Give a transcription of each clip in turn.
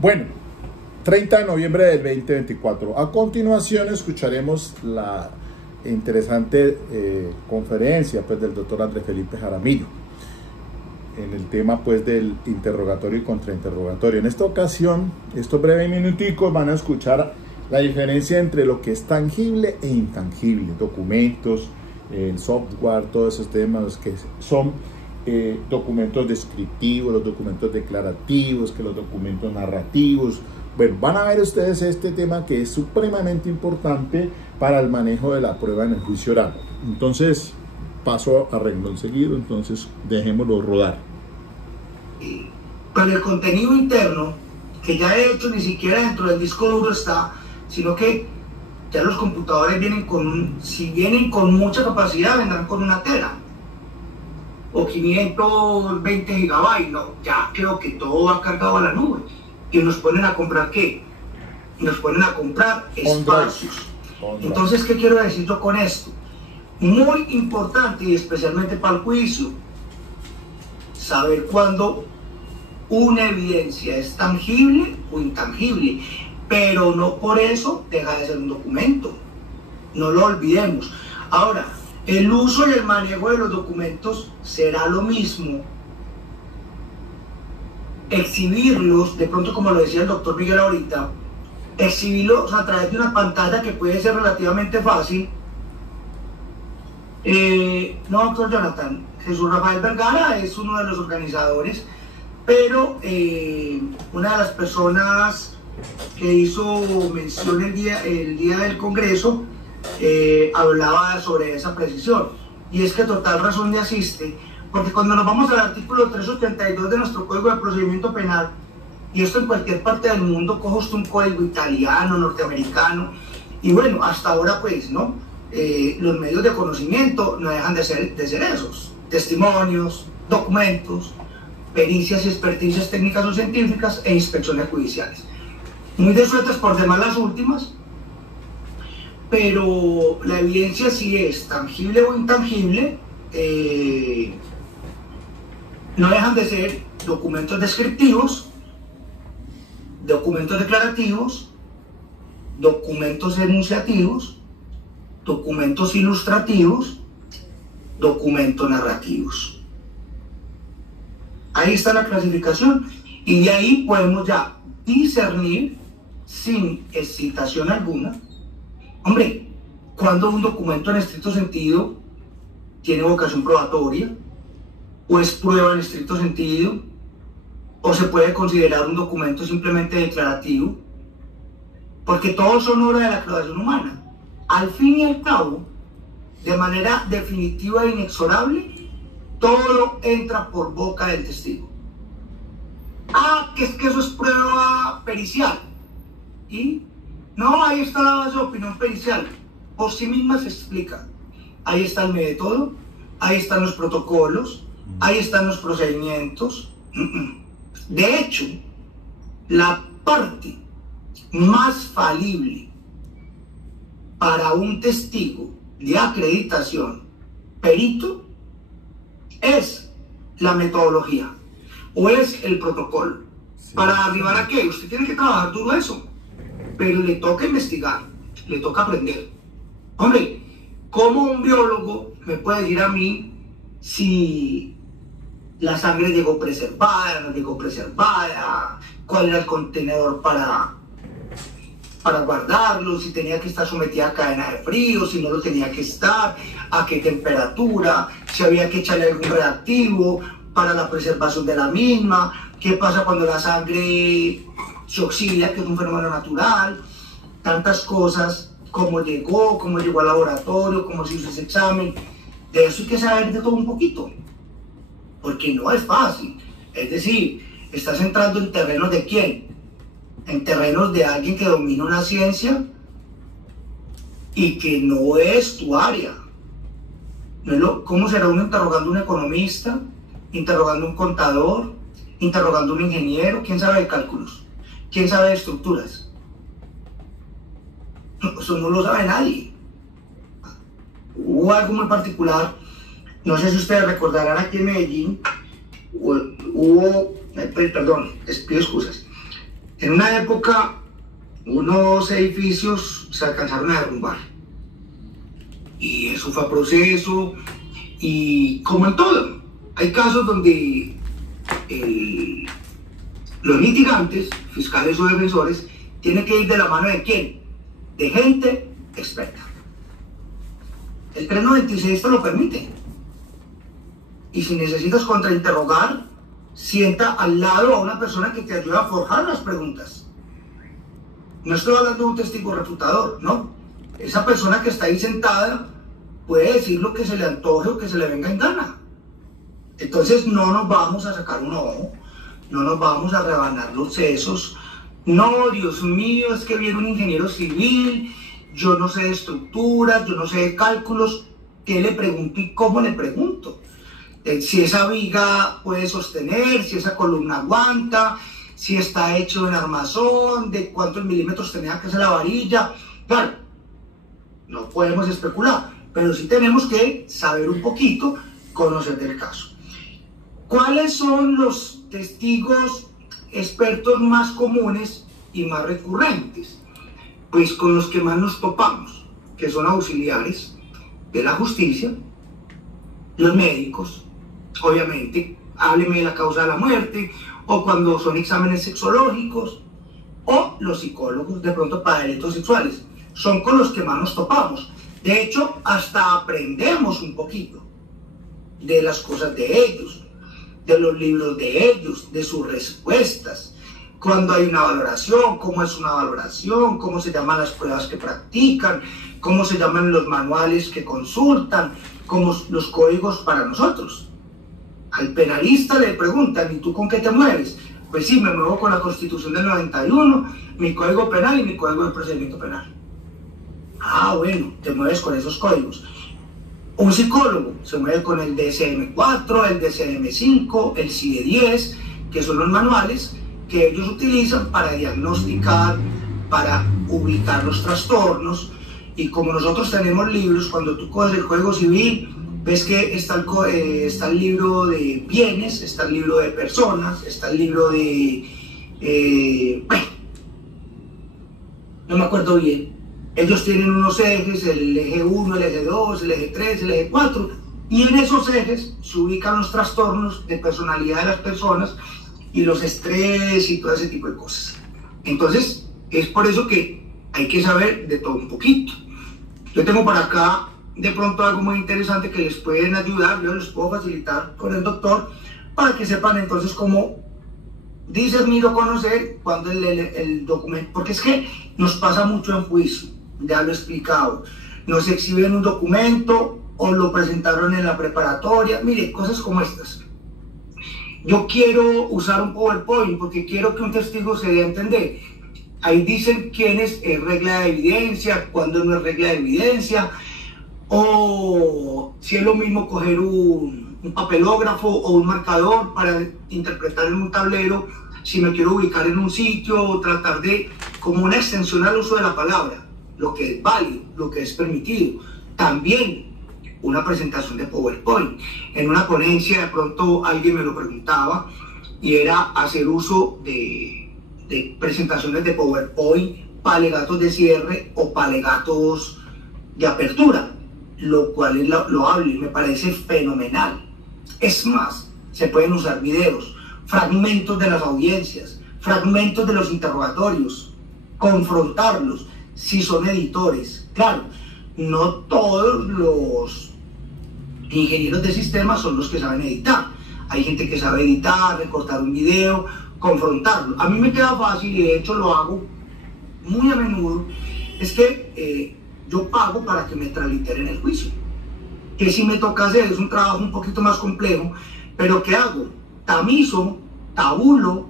Bueno, 30 de noviembre del 2024. A continuación escucharemos la interesante conferencia pues, del doctor Andrés Felipe Jaramillo en el tema pues del interrogatorio y contrainterrogatorio. En esta ocasión, estos breves minuticos van a escuchar la diferencia entre lo que es tangible e intangible, documentos, el software, todos esos temas que son documentos descriptivos, los documentos declarativos, que los documentos narrativos. Bueno, van a ver ustedes este tema que es supremamente importante para el manejo de la prueba en el juicio oral. Entonces, paso a renglón seguido, entonces dejémoslo rodar. Con el contenido interno, que ya de hecho ni siquiera dentro del disco duro está, sino que ya los computadores vienen si vienen con mucha capacidad, vendrán con una tera o 520 gigabytes, no, ya creo que todo va cargado a la nube. Y nos ponen a comprar ¿qué? Nos ponen a comprar espacios. Entonces, ¿qué quiero decir yo con esto? Muy importante y especialmente para el juicio, saber cuándo una evidencia es tangible o intangible, pero no por eso deja de ser un documento. No lo olvidemos. Ahora, el uso y el manejo de los documentos será lo mismo. Exhibirlos, de pronto como lo decía el doctor Miguel ahorita, exhibirlos a través de una pantalla que puede ser relativamente fácil. No, doctor Jonathan, Jesús Rafael Vergara es uno de los organizadores, pero una de las personas que hizo mención el día del Congreso hablaba sobre esa precisión, y es que total razón le asiste, porque cuando nos vamos al artículo 382 de nuestro Código de Procedimiento Penal, y esto en cualquier parte del mundo, cojo usted un código italiano, norteamericano, y bueno, hasta ahora pues, ¿no? Los medios de conocimiento no dejan de ser esos, testimonios, documentos, pericias y experticias técnicas o científicas e inspecciones judiciales. Muy desueltas por demás las últimas, pero la evidencia si es tangible o intangible, no dejan de ser documentos descriptivos, documentos declarativos, documentos enunciativos, documentos ilustrativos, documentos narrativos. Ahí está la clasificación, y de ahí podemos ya discernir sin excitación alguna. Hombre, cuando un documento en estricto sentido tiene vocación probatoria, o es prueba en estricto sentido, o se puede considerar un documento simplemente declarativo, porque todos son obra de la creación humana. Al fin y al cabo, de manera definitiva e inexorable, todo entra por boca del testigo. Ah, que es que eso es prueba pericial. Y no, ahí está la base de opinión pericial. Por sí misma se explica. Ahí está el método, ahí están los protocolos, ahí están los procedimientos. De hecho, la parte más falible para un testigo de acreditación perito es la metodología o es el protocolo. Sí. ¿Para arribar a qué? Usted tiene que trabajar duro eso, pero le toca investigar, le toca aprender. Hombre, ¿cómo un biólogo me puede decir a mí si la sangre llegó preservada, no llegó preservada, cuál era el contenedor para guardarlo, si tenía que estar sometida a cadena de frío, si no lo tenía que estar, a qué temperatura, si había que echarle algún reactivo para la preservación de la misma, qué pasa cuando la sangre se oxida, que es un fenómeno natural, tantas cosas, cómo llegó al laboratorio, cómo se hizo ese examen. De eso hay que saber de todo un poquito, porque no es fácil. Es decir, estás entrando en terrenos de quién, en terrenos de alguien que domina una ciencia y que no es tu área. ¿Cómo será uno interrogando a un economista, interrogando a un contador, interrogando a un ingeniero? ¿Quién sabe de cálculos? ¿Quién sabe de estructuras? Eso no lo sabe nadie. Hubo algo muy particular, no sé si ustedes recordarán, aquí en Medellín, perdón, les pido excusas. En una época, unos edificios se alcanzaron a derrumbar. Y eso fue a proceso, y como en todo, hay casos donde los litigantes, fiscales o defensores, tienen que ir de la mano de ¿quién? De gente experta. El 396 te lo permite. Y si necesitas contrainterrogar, sienta al lado a una persona que te ayude a forjar las preguntas. No estoy hablando de un testigo refutador, no. Esa persona que está ahí sentada puede decir lo que se le antoje o que se le venga en gana. Entonces no nos vamos a sacar un ojo, no nos vamos a rebanar los sesos. No, Dios mío, es que viene un ingeniero civil, yo no sé de estructuras, yo no sé de cálculos. ¿Qué le pregunto y cómo le pregunto? Si esa viga puede sostener, si esa columna aguanta, si está hecho en armazón, de cuántos milímetros tenía que ser la varilla. Claro, no podemos especular, pero sí tenemos que saber un poquito, conocer del caso. ¿Cuáles son los testigos expertos más comunes y más recurrentes? Pues con los que más nos topamos, que son auxiliares de la justicia, los médicos, obviamente, hábleme de la causa de la muerte, o cuando son exámenes sexológicos, o los psicólogos, de pronto para delitos sexuales. Son con los que más nos topamos. De hecho, hasta aprendemos un poquito de las cosas de ellos, de los libros de ellos, de sus respuestas. Cuando hay una valoración, cómo es una valoración, cómo se llaman las pruebas que practican, cómo se llaman los manuales que consultan, como los códigos para nosotros. Al penalista le preguntan, ¿y tú con qué te mueves? Pues sí, me muevo con la Constitución del 91, mi Código Penal y mi Código de Procedimiento Penal. Ah, bueno, te mueves con esos códigos. Un psicólogo se mueve con el DSM-4, el DSM-5, el CIE-10, que son los manuales que ellos utilizan para diagnosticar, para ubicar los trastornos. Y como nosotros tenemos libros, cuando tú coges el Código Civil, ves que está el libro de bienes, está el libro de personas, está el libro de... no me acuerdo bien. Ellos tienen unos ejes, el eje 1, el eje 2, el eje 3, el eje 4, y en esos ejes se ubican los trastornos de personalidad de las personas y los estrés y todo ese tipo de cosas. Entonces, es por eso que hay que saber de todo un poquito. Yo tengo por acá de pronto algo muy interesante que les pueden ayudar, yo les puedo facilitar con el doctor para que sepan entonces cómo discernir o conocer cuando el documento, porque es que nos pasa mucho en juicio, ya lo he explicado, nos exhiben un documento o lo presentaron en la preparatoria, mire, cosas como estas. Yo quiero usar un PowerPoint porque quiero que un testigo se dé a entender. Ahí dicen quién es regla de evidencia, cuándo no es regla de evidencia, o si es lo mismo coger un papelógrafo o un marcador para interpretar en un tablero, si me quiero ubicar en un sitio o tratar de, como una extensión al uso de la palabra, lo que es válido, lo que es permitido. También una presentación de PowerPoint. En una ponencia de pronto alguien me lo preguntaba y era hacer uso de presentaciones de PowerPoint para alegatos de cierre o para alegatos de apertura, lo cual es loable, me parece fenomenal. Es más, se pueden usar videos, fragmentos de las audiencias, fragmentos de los interrogatorios, confrontarlos si son editores. Claro, no todos los ingenieros de sistemas son los que saben editar. Hay gente que sabe editar, recortar un video, confrontarlo. A mí me queda fácil y de hecho lo hago muy a menudo. Es que yo pago para que me traliteren el juicio. Que si me toca hacer es un trabajo un poquito más complejo, pero ¿qué hago? Tamizo, tabulo,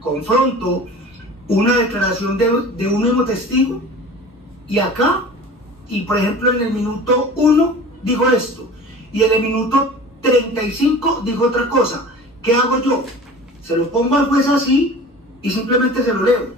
confronto una declaración de un mismo testigo y acá, y por ejemplo en el minuto 1 digo esto y en el minuto 35 digo otra cosa. ¿Qué hago yo? Se lo pongo al juez así y simplemente se lo leo.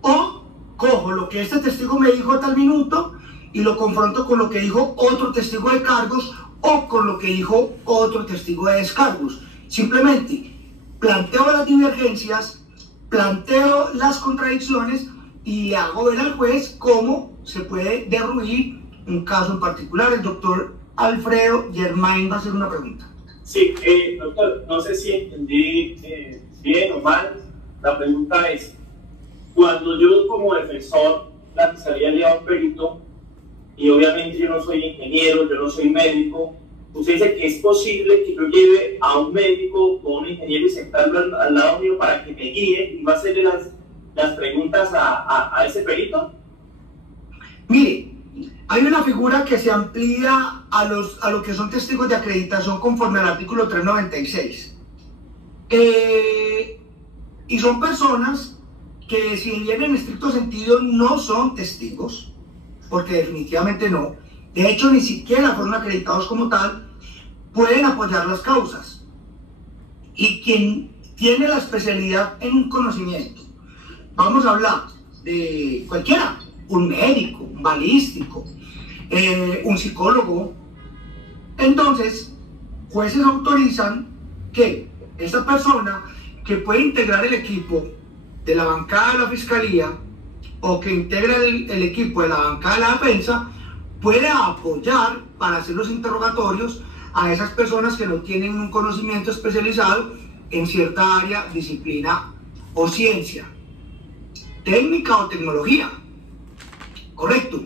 O cojo lo que este testigo me dijo a tal minuto y lo confronto con lo que dijo otro testigo de cargos o con lo que dijo otro testigo de descargos. Simplemente planteo las divergencias, planteo las contradicciones y le hago ver al juez cómo se puede derruir un caso en particular. El doctor Alfredo Germain va a hacer una pregunta. Sí, doctor, no sé si entendí bien o mal. La pregunta es, cuando yo como defensor, la fiscalía le da un perito, y obviamente yo no soy ingeniero, yo no soy médico, usted dice que es posible que yo lleve a un médico o un ingeniero y sentarlo al lado mío para que me guíe y va a hacerle las preguntas a ese perito. Mire, hay una figura que se amplía a lo que son testigos de acreditación conforme al artículo 396. Y son personas que, si bien en estricto sentido no son testigos, porque definitivamente no, de hecho ni siquiera fueron acreditados como tal, pueden apoyar las causas. Y quien tiene la especialidad en un conocimiento, vamos a hablar de cualquiera, un médico, un balístico, un psicólogo, entonces jueces autorizan que esa persona que puede integrar el equipo de la bancada de la fiscalía o que integra el equipo de la bancada de la defensa pueda apoyar para hacer los interrogatorios a esas personas que no tienen un conocimiento especializado en cierta área, disciplina o ciencia, técnica o tecnología. Correcto.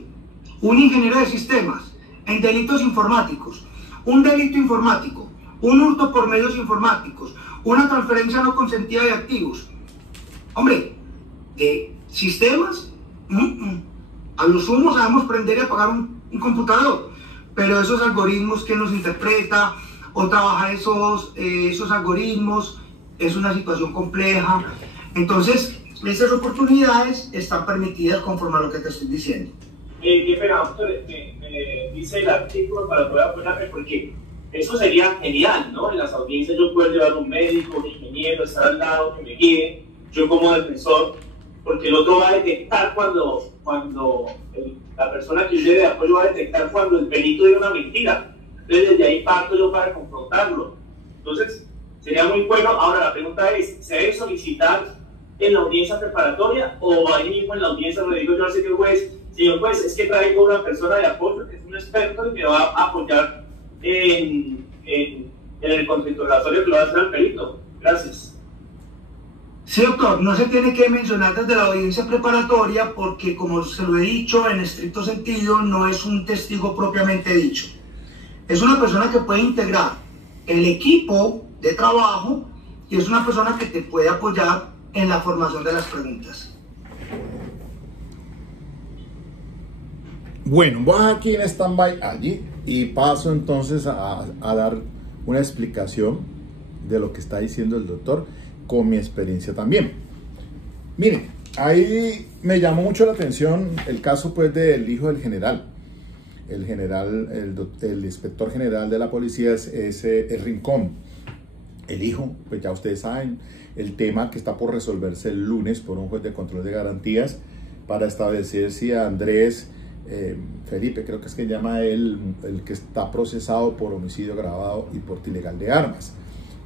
Un ingeniero de sistemas en delitos informáticos, un delito informático, un hurto por medios informáticos, una transferencia no consentida de activos. Hombre, de sistemas, a lo sumo sabemos prender y apagar un computador, pero esos algoritmos que nos interpreta o trabaja esos algoritmos es una situación compleja. Entonces, esas oportunidades están permitidas conforme a lo que te estoy diciendo. Qué pena, doctor, me dice el artículo para poder apoyarme, porque eso sería genial, ¿no? En las audiencias yo puedo llevar un médico, un ingeniero, estar al lado, que me guíe, yo como defensor, porque el otro va a detectar cuando la persona que yo lleve de apoyo va a detectar cuando el perito diga una mentira. Entonces desde ahí parto yo para confrontarlo. Entonces sería muy bueno. Ahora la pregunta es, ¿se debe solicitar en la audiencia preparatoria o ahí mismo en la audiencia donde digo yo al señor juez, es que traigo una persona de apoyo que es un experto y me va a apoyar en el contrainterrogatorio que lo va a hacer al perito? Gracias. Sí, doctor, no se tiene que mencionar desde la audiencia preparatoria porque, como se lo he dicho, en estricto sentido no es un testigo propiamente dicho. Es una persona que puede integrar el equipo de trabajo y es una persona que te puede apoyar en la formación de las preguntas. Bueno, voy aquí en stand-by allí y paso entonces a dar una explicación de lo que está diciendo el doctor con mi experiencia también. Miren, ahí me llamó mucho la atención el caso pues del hijo del general. El inspector general de la policía es el Rincón. El hijo, pues ya ustedes saben, el tema que está por resolverse el lunes por un juez de control de garantías para establecer si Andrés Felipe, creo que es que llama él, el que está procesado por homicidio agravado y porte ilegal de armas.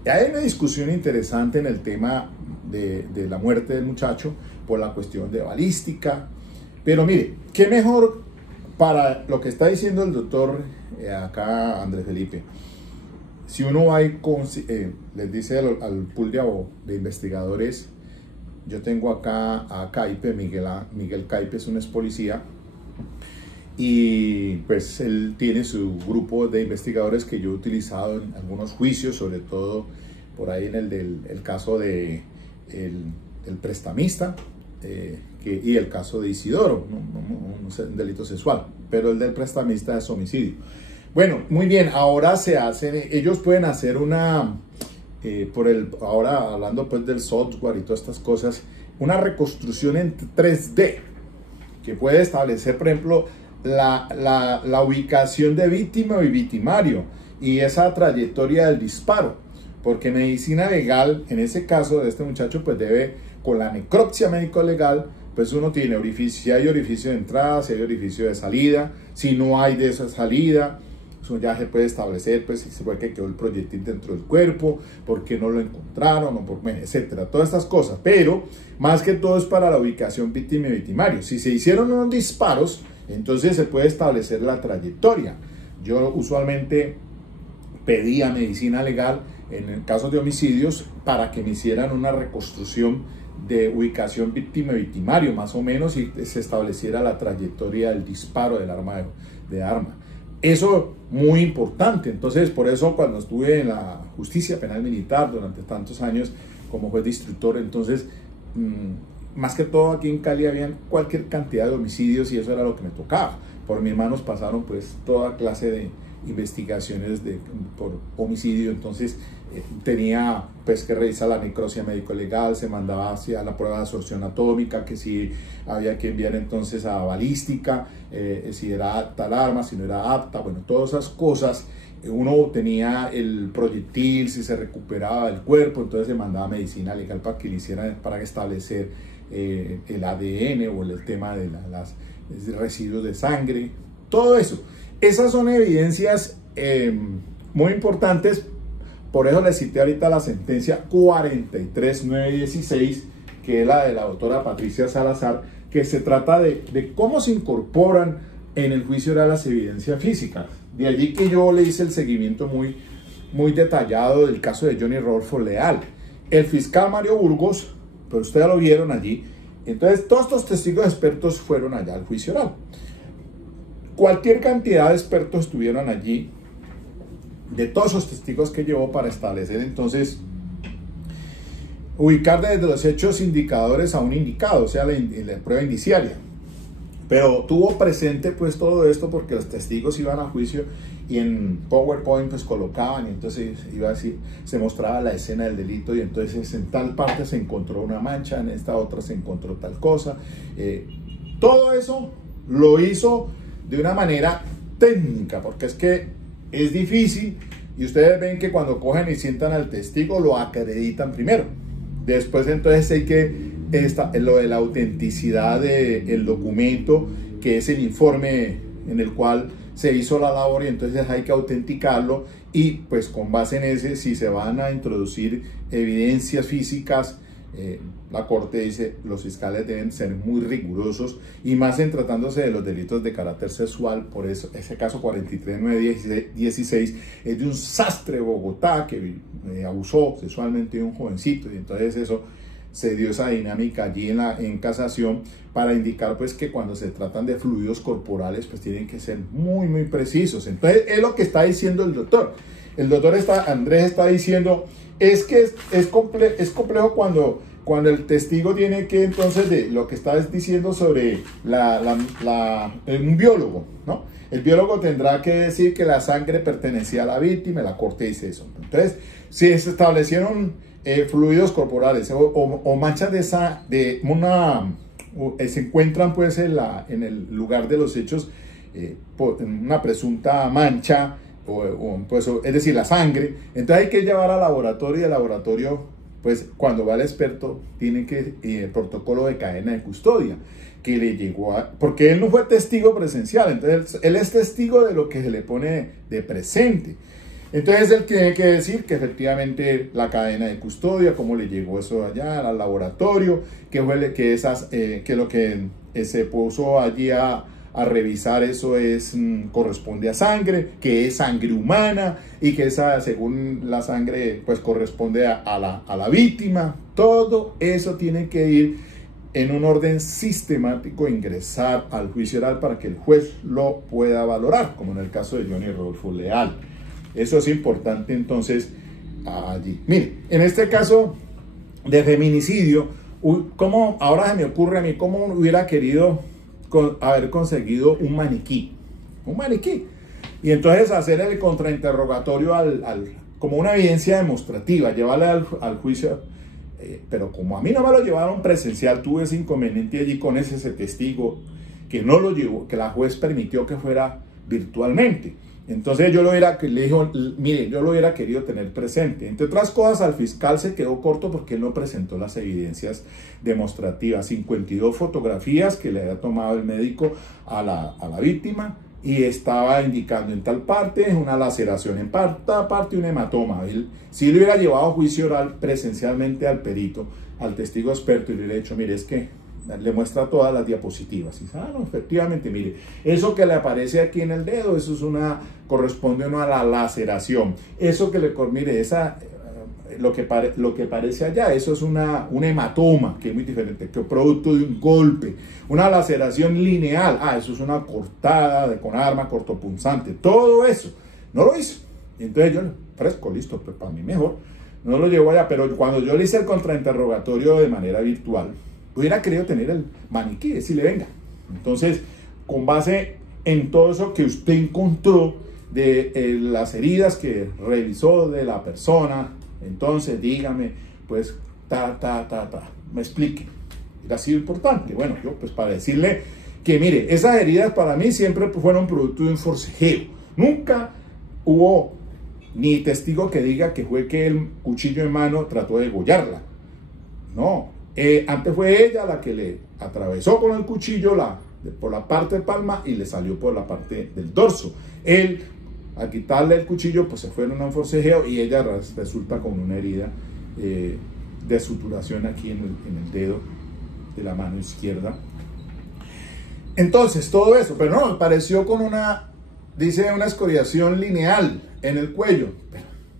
Hay una discusión interesante en el tema de la muerte del muchacho por la cuestión de balística, pero mire, qué mejor para lo que está diciendo el doctor acá, Andrés Felipe. Si uno va y les dice al pool de investigadores, yo tengo acá a Caipe, Miguel Caipe es un ex policía, y pues él tiene su grupo de investigadores que yo he utilizado en algunos juicios, sobre todo por ahí en el caso del prestamista y el caso de Isidoro, no es un delito sexual, pero el del prestamista es homicidio. Bueno, muy bien, ahora ellos pueden hacer ahora hablando pues del software y todas estas cosas, una reconstrucción en 3D que puede establecer, por ejemplo, la ubicación de víctima y victimario y esa trayectoria del disparo, porque medicina legal, en ese caso de este muchacho, pues debe, con la necropsia médico legal, pues uno tiene orificio, si hay orificio de entrada, si hay orificio de salida, si no hay de esa salida, Eso ya se puede establecer, pues, si fue que quedó el proyectil dentro del cuerpo, por qué no lo encontraron, o por, etcétera, todas estas cosas. Pero, más que todo es para la ubicación víctima y victimario. Si se hicieron unos disparos, entonces se puede establecer la trayectoria. Yo usualmente pedía medicina legal en el caso de homicidios para que me hicieran una reconstrucción de ubicación víctima y victimario, más o menos, y se estableciera la trayectoria del disparo del arma de arma. Eso muy importante. Entonces, por eso cuando estuve en la justicia penal militar durante tantos años como juez de instructor, entonces más que todo aquí en Cali había cualquier cantidad de homicidios y eso era lo que me tocaba. Por mis manos pasaron pues toda clase de investigaciones por homicidio. Entonces tenía pues que revisar la necropsia médico-legal, se mandaba hacia la prueba de absorción atómica, que si había que enviar entonces a balística, si era apta el arma, si no era apta, bueno, todas esas cosas. Uno tenía el proyectil, si se recuperaba del cuerpo, entonces se mandaba medicina legal para que le hicieran, para establecer el ADN o el tema de los residuos de sangre, todo eso. Esas son evidencias muy importantes. Por eso le cité ahorita la sentencia 43916, que es la de la doctora Patricia Salazar, que se trata de cómo se incorporan en el juicio oral las evidencias físicas. De allí que yo le hice el seguimiento muy detallado del caso de Johnny Rodolfo Leal. El fiscal Mario Burgos, pero ustedes lo vieron allí. Entonces todos estos testigos expertos fueron allá al juicio oral. Cualquier cantidad de expertos estuvieron allí, de todos esos testigos que llevó para establecer entonces, ubicar desde los hechos indicadores a un indicado, o sea, la prueba indiciaria. Pero tuvo presente pues todo esto porque los testigos iban a juicio y en PowerPoint pues colocaban, y entonces iba a decir, se mostraba la escena del delito, y entonces en tal parte se encontró una mancha, en esta otra se encontró tal cosa. Todo eso lo hizo de una manera técnica, porque es que es difícil, y ustedes ven que cuando cogen y sientan al testigo lo acreditan primero. Después entonces hay que lo de la autenticidad del documento, que es el informe en el cual se hizo la labor, y entonces hay que autenticarlo, y pues con base en ese, si se van a introducir evidencias físicas, la Corte dice los fiscales deben ser muy rigurosos, y más en tratándose de los delitos de carácter sexual. Por eso ese caso 43916 es de un sastre de Bogotá que abusó sexualmente de un jovencito, y entonces eso se dio esa dinámica allí en casación para indicar pues que cuando se tratan de fluidos corporales pues tienen que ser muy precisos. Entonces es lo que está diciendo el doctor. El doctor Andrés está diciendo es que es complejo cuando el testigo tiene que entonces, de lo que está diciendo sobre un biólogo, ¿no? El biólogo tendrá que decir que la sangre pertenecía a la víctima, y la Corte dice eso. Entonces, si se establecieron fluidos corporales o manchas se encuentran pues en el lugar de los hechos, una presunta mancha, pues, es decir, la sangre, entonces hay que llevar al laboratorio, y el laboratorio, pues cuando va el experto, tiene que el protocolo de cadena de custodia, que le llegó porque él no fue testigo presencial, entonces él es testigo de lo que se le pone de presente. Entonces él tiene que decir que efectivamente la cadena de custodia, cómo le llegó eso allá al laboratorio, que lo que se puso allí a revisar eso corresponde a sangre, que es sangre humana, y que esa, según la sangre, pues corresponde a la víctima. Todo eso tiene que ir en un orden sistemático, ingresar al juicio oral para que el juez lo pueda valorar, como en el caso de Johnny Rodolfo Leal. Eso es importante entonces allí. Mire, en este caso de feminicidio, ¿cómo ahora se me ocurre a mí cómo hubiera querido haber conseguido un maniquí? Y entonces hacer el contrainterrogatorio como una evidencia demostrativa, llevarle al juicio. Pero como a mí no me lo llevaron presencial, tuve ese inconveniente allí con ese testigo que no lo llevó, que la juez permitió que fuera virtualmente. Entonces yo le dijo, mire, yo lo hubiera querido tener presente. Entre otras cosas, al fiscal se quedó corto porque él no presentó las evidencias demostrativas. 52 fotografías que le había tomado el médico a la víctima, y estaba indicando en tal parte una laceración, en tal parte un hematoma. Él, si le hubiera llevado a juicio oral presencialmente al perito, al testigo experto, y le hubiera dicho, mire, es que le muestra todas las diapositivas. Y dice, no, efectivamente, mire, eso que le aparece aquí en el dedo, eso es corresponde a la laceración. Eso que le, mire, lo que parece allá, eso es un hematoma, que es muy diferente, que es producto de un golpe. Una laceración lineal, eso es una cortada con arma cortopunzante. Todo eso, no lo hizo. Entonces yo, fresco, listo, pues para mí mejor. No lo llevo allá, pero cuando yo le hice el contrainterrogatorio de manera virtual, hubiera querido tener el maniquí, decirle, venga. Entonces, con base en todo eso que usted encontró de las heridas que revisó de la persona, entonces dígame, pues, me explique. Ha sido importante. Bueno, yo pues para decirle que mire, esas heridas para mí siempre fueron producto de un forcejeo. Nunca hubo ni testigo que diga que fue que el cuchillo en mano trató de degollarla. No, antes fue ella la que le atravesó con el cuchillo por la parte de palma y le salió por la parte del dorso. Él, al quitarle el cuchillo, pues se fue en un forcejeo y ella resulta con una herida de suturación aquí en el dedo de la mano izquierda. Entonces, todo eso, pero no, apareció con una escoriación lineal en el cuello.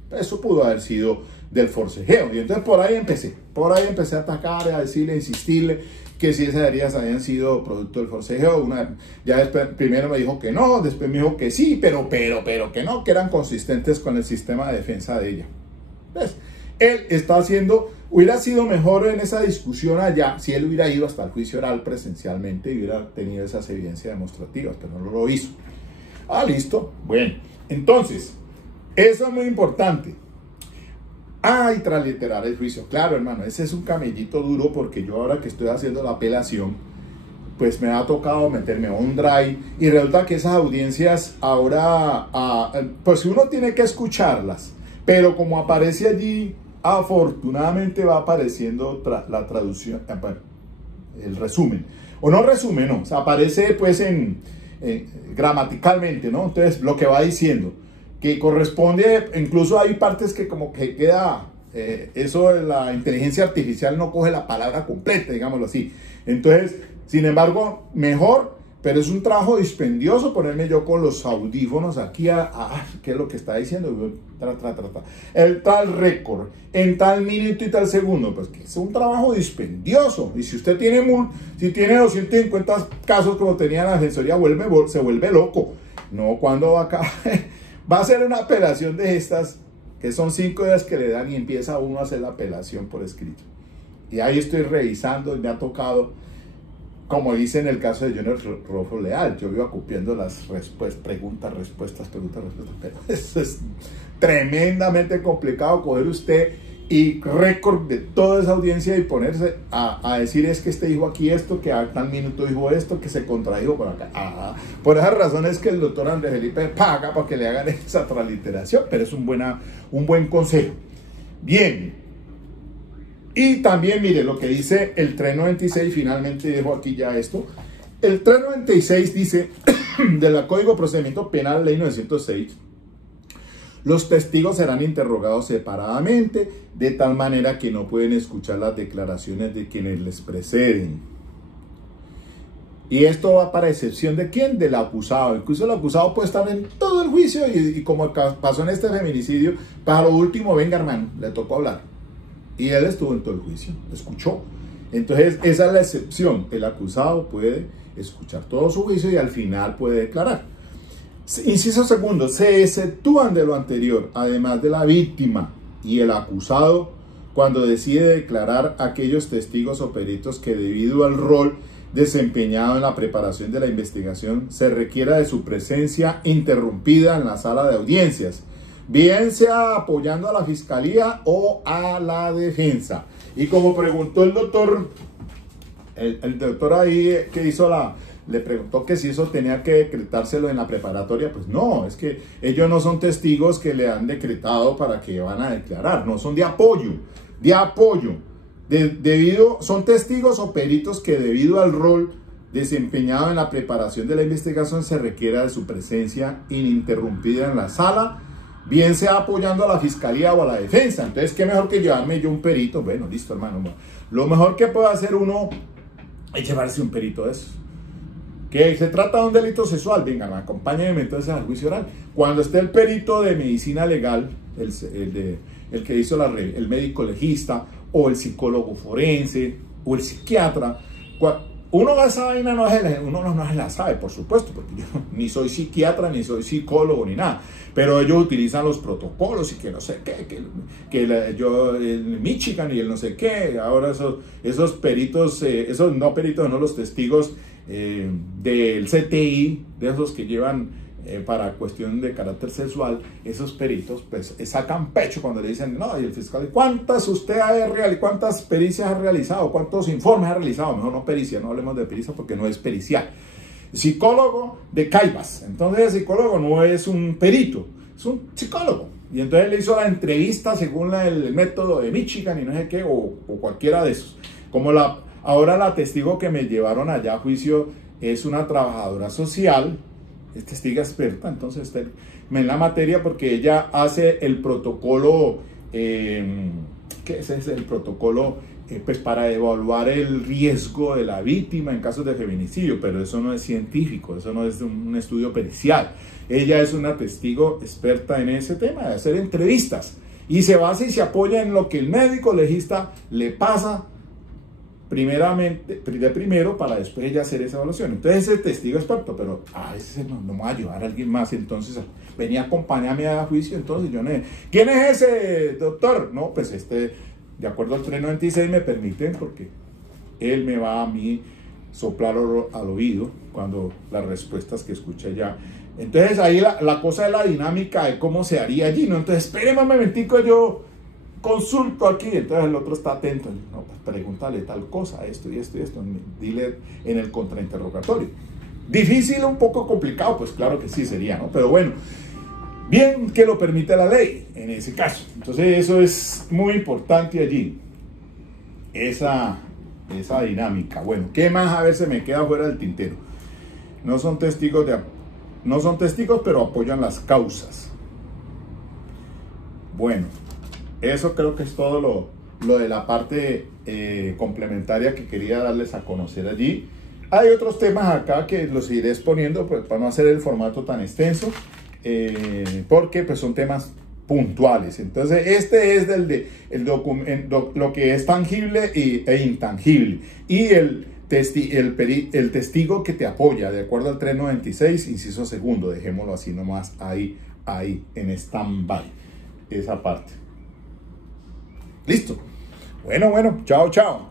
Pero eso pudo haber sido del forcejeo. Y entonces por ahí empecé a atacar, a decirle, a insistirle que si esas heridas habían sido producto del forcejeo. Ya después, primero me dijo que no, después me dijo que sí, pero que no, que eran consistentes con el sistema de defensa de ella. Entonces, él está haciendo, hubiera sido mejor en esa discusión allá si él hubiera ido hasta el juicio oral presencialmente y hubiera tenido esas evidencias demostrativas, pero no lo hizo. Listo. Bueno, entonces, eso es muy importante. Y transliterar el juicio. Claro, hermano, ese es un camellito duro porque yo ahora que estoy haciendo la apelación, pues me ha tocado meterme a un drive y resulta que esas audiencias ahora, pues uno tiene que escucharlas, pero como aparece allí, afortunadamente va apareciendo la traducción, el resumen, o no resumen, no, o sea, aparece pues gramaticalmente, ¿no? Entonces, lo que va diciendo, que corresponde, incluso hay partes que como que queda, eso de la inteligencia artificial no coge la palabra completa, digámoslo así. Entonces, sin embargo, mejor, pero es un trabajo dispendioso ponerme yo con los audífonos aquí ¿qué es lo que está diciendo? El tal récord, en tal minuto y tal segundo, pues que es un trabajo dispendioso. Y si usted tiene 250 casos como tenía la defensoría, se vuelve loco. No, cuando va a ser una apelación de estas, que son 5 días que le dan y empieza uno a hacer la apelación por escrito. Y ahí estoy revisando y me ha tocado, como dice en el caso de Junior Rojo Leal, yo iba copiando las preguntas, respuestas, pero eso es tremendamente complicado, coger usted y récord de toda esa audiencia y ponerse a decir es que este dijo aquí esto, que a tal minuto dijo esto, que se contradijo por acá. Por esas razones que el doctor Andrés Felipe paga para que le hagan esa transliteración, pero es un buen consejo. Bien. Y también mire lo que dice el 396, finalmente dejo aquí ya esto. El 396 dice del Código de Procedimiento Penal, Ley 906, los testigos serán interrogados separadamente, de tal manera que no pueden escuchar las declaraciones de quienes les preceden. Y esto va para excepción de ¿quién? Del acusado. Incluso el acusado puede estar en todo el juicio y como pasó en este feminicidio, para lo último, venga hermano, le tocó hablar. Y él estuvo en todo el juicio, escuchó. Entonces, esa es la excepción. El acusado puede escuchar todo su juicio y al final puede declarar. Inciso segundo, se exceptúan de lo anterior, además de la víctima y el acusado, cuando decide declarar aquellos testigos o peritos que debido al rol desempeñado en la preparación de la investigación se requiera de su presencia interrumpida en la sala de audiencias, bien sea apoyando a la fiscalía o a la defensa. Y como preguntó el doctor, el doctor ahí que hizo le preguntó que si eso tenía que decretárselo en la preparatoria, pues no, es que ellos no son testigos que le han decretado para que van a declarar, no, son de apoyo, son testigos o peritos que debido al rol desempeñado en la preparación de la investigación se requiera de su presencia ininterrumpida en la sala, bien sea apoyando a la fiscalía o a la defensa. Entonces, ¿qué mejor que llevarme yo un perito? Bueno, listo, hermano. Lo mejor que puede hacer uno es llevarse un perito de esos. Que se trata de un delito sexual, vengan, acompáñenme entonces al juicio oral. Cuando esté el perito de medicina legal, el que hizo el médico legista, o el psicólogo forense, o el psiquiatra, uno a esa vaina uno no se la sabe, por supuesto, porque yo ni soy psiquiatra, ni soy psicólogo, ni nada, pero ellos utilizan los protocolos y que no sé qué, el Michigan y el no sé qué, ahora esos peritos, esos no peritos, no los testigos del CTI, de esos que llevan para cuestión de carácter sexual, esos peritos pues sacan pecho cuando le dicen, no, y el fiscal, ¿cuántas pericias ha realizado? ¿Cuántos informes ha realizado? Mejor no pericia, no hablemos de pericia porque no es pericial. Psicólogo de Caibas, entonces el psicólogo no es un perito, es un psicólogo. Y entonces le hizo la entrevista según el método de Michigan y no sé qué, o cualquiera de esos. Como ahora la testigo que me llevaron allá a juicio es una trabajadora social, es testiga experta, entonces en la materia, porque ella hace el protocolo, ¿qué es el protocolo? Pues para evaluar el riesgo de la víctima en casos de feminicidio, pero eso no es científico, eso no es un estudio pericial. Ella es una testigo experta en ese tema, de hacer entrevistas, y se basa y se apoya en lo que el médico legista le pasa primeramente, primero, para después ella hacer esa evaluación. Entonces ese testigo experto, pero a veces no me va a ayudar a alguien más, entonces venía a acompañarme a juicio, entonces yo no, ¿quién es ese doctor? No, pues de acuerdo al 396 me permiten, porque él me va a mí soplar al oído cuando las respuestas que escucha ya. Entonces ahí la cosa de la dinámica de cómo se haría allí, ¿no? Entonces espérenme un momentico, yo consulto aquí, entonces el otro está atento, no, pues pregúntale tal cosa, esto y esto y esto, dile en el contrainterrogatorio. Difícil, un poco complicado, pues claro que sí sería, ¿no? Pero bueno, bien que lo permite la ley en ese caso. Entonces eso es muy importante allí, esa dinámica. Bueno, ¿qué más? A ver, se me queda fuera del tintero. No son testigos, pero apoyan las causas. Bueno, eso creo que es todo lo de la parte complementaria que quería darles a conocer allí. Hay otros temas acá que los iré exponiendo, pues, para no hacer el formato tan extenso, porque pues, son temas puntuales. Entonces este es lo que es tangible e intangible, y el testigo que te apoya, de acuerdo al 396, inciso segundo, dejémoslo así nomás, ahí en stand-by, esa parte. Listo. Bueno, chao.